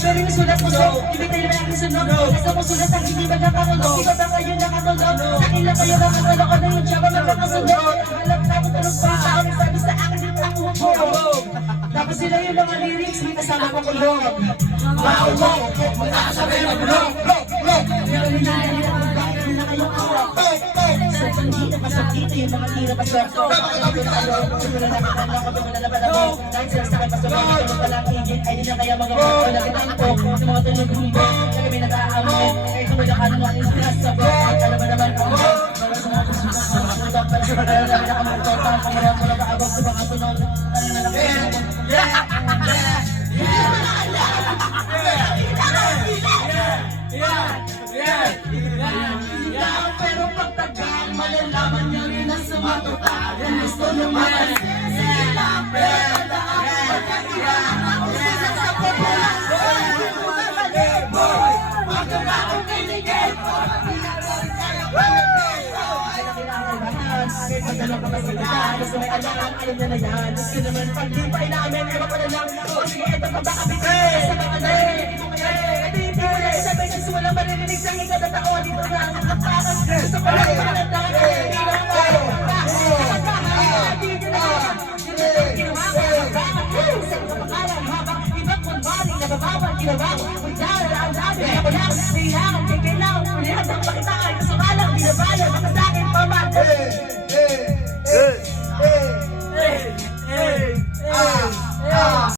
Pero yung sulat mo so, hindi tayo na nagsunog. Gusto mo sulat ang hindi ba nakatulog? Ikaw ba kayo nakatulog? Sa akin lang kayo nakatulog. Ano yung job ang magkakasunod? Alam na kung tulog pa sa akin. Sabi sa akin yung ako humulog. Tapos sila yung mga lyrics, may kasama ko kulog. Wow, wow, magkakasabi ng kulog. Pero hindi na kayo awak. Sa hindi na pasok dito yung mga tira pasok. Wala na kita lang kapag wala na pala mo. Dahil sila sa akin pasok. Tulog pa lang higit. Ay di na kaya mga mga wala kitang po. Sa mga tulog hindi. Kaya may nag-aamo. Kaya tumulak ka naman yung stress sa bro. Alam mo naman ako. Para sa mga puso sa mga tulog. Para sa mga tulog. Nakamarikota. Kamarang mula kaabang sa mga tunog. Ano na lang. Pero pagtagal, malalaman niyo rin na sumatutag. Gusto naman, sige lang, pero daan pagkakiraan ako sa popular. Boy, wag ka na akong kiligin. Kahit magdalong ka masigatan, gusto may alam, alam na yan. Gusto naman pag di pa inamin, ewan ko na lang. O sige, ito pa ba kapitin? Sa mga dahil, hindi mo kaya. Ito hindi mo lang sabay, kasi walang maririnig sa higa na tao. Dito na ang kapakas. Gusto ko lang